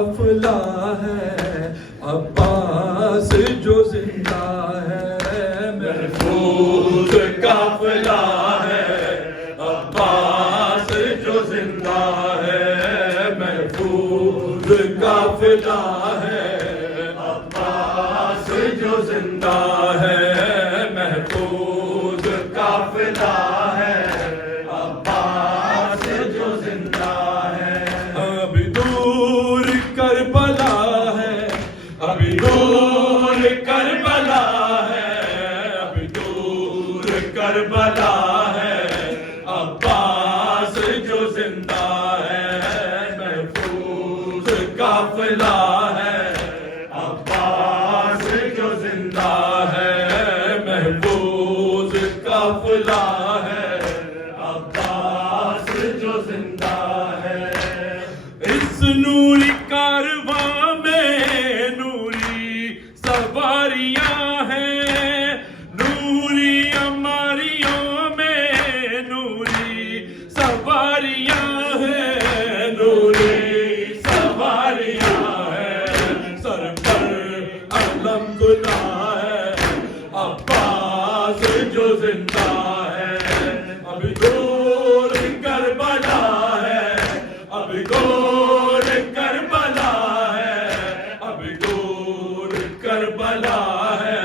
قافلہ ہے، عباس جو زندہ ہے، محفوظ قافلہ ہے، عباس جو زندہ ہے، محفوظ قافلہ ہے، عباس جو زندہ ہے، محفوظ قافلہ ہے، عباس جو زندہ ہے۔ ابھی دور کربلا ہے، ابھی دور کربلا ہے، ابھی دور کربلا ہے، عباس جو زندہ ہے، محفوظ قافلہ ہے، عباس جو زندہ ہے، محفوظ قافلہ ہے، عباس جو زندہ ہے۔ اس نوری کارواں میں نوری سواریاں ہیں، نوری اماریوں میں نوری سواریاں ہیں، نوری سواریاں ہیں، سر پر علم گنا ہے، عباس جو زندہ ہے۔ ابھی دور کربلا ہے، ابھی دور کربلا ہے، ابھی دور کربلا ہے،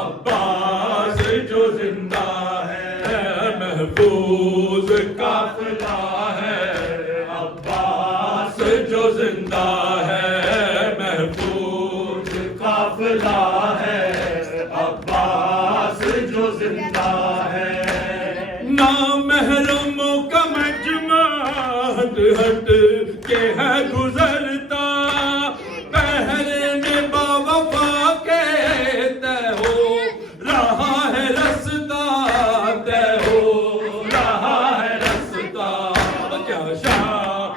عباس جو زندہ ہے، محفوظ قافلہ ہے، عباس جو زندہ ہے، محفوظ قافلہ ہے، عباس جو زندہ ہے۔ نامحرموں کا مجمع ہٹ ہٹ کے ہے گزرتا، پہرے میں باوفا کے طے ہو رہا ہے رستہ، طے ہو رہا ہے رستہ، کیا شاہ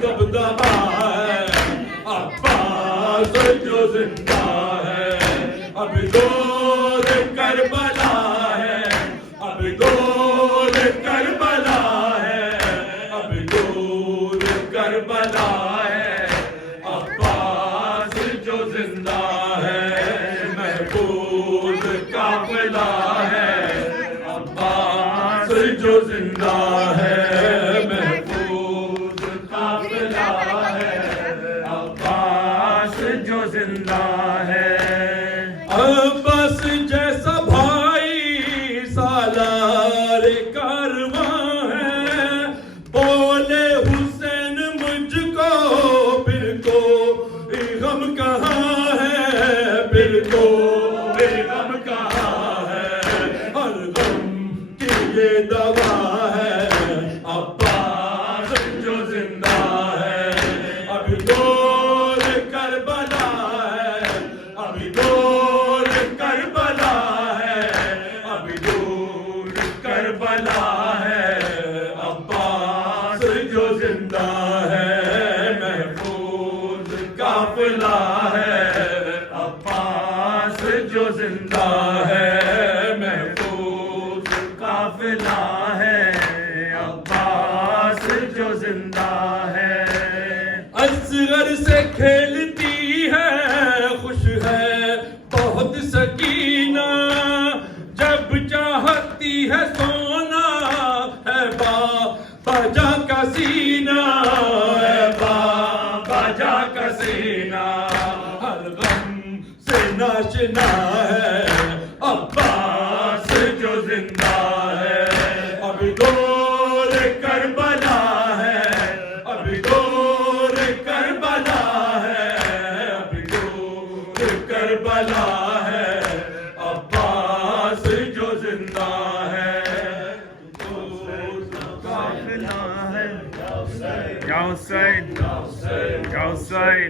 دبدبا ہے، عباس جو زندہ ہے۔ ابھی دور کربلا ہے، ابھی دور کربلا ہے، ابھی دور کربلا ہے، عباس جو زندہ ہے، محفوظ قافلہ ہے، عباس جو زندہ ہے، محفوظ قافلہ ہے، عباس جو زندہ ہے۔ عباس جیسا بھائی سالار کارواں ہے، بولے حسین مجھ کو پھر کو غم کہاں ہے، پھر کو غم کہاں ہے، ہر غم کی یہ دوا ہے، عباس جو زندہ ہے۔ ابھی دور کربلا ہے، ابھی دور کربلا ہے، ابھی دور کربلا ہے، عباس جو زندہ ہے، محفوظ قافلہ ہے، عباس جو زندہ ہے، محفوظ قافلہ ہے، عباس جو زندہ ہے۔ اصغر سے کھیلتی ہے، خوش ہے بہت سکینہ، جب چاہتی ہے سونا ہے باجا کا سینہ، ہے باجا کا سینہ، ہر غم سے ناشنا ہے، عباس جو زندہ ہے۔ ابھی دور کربلا ہے، ابھی دور کربلا ہے، ابھی دور کربلا ہے، عباس جو زندہ ہے، قافلہ ہے، یا حسین، یا حسین۔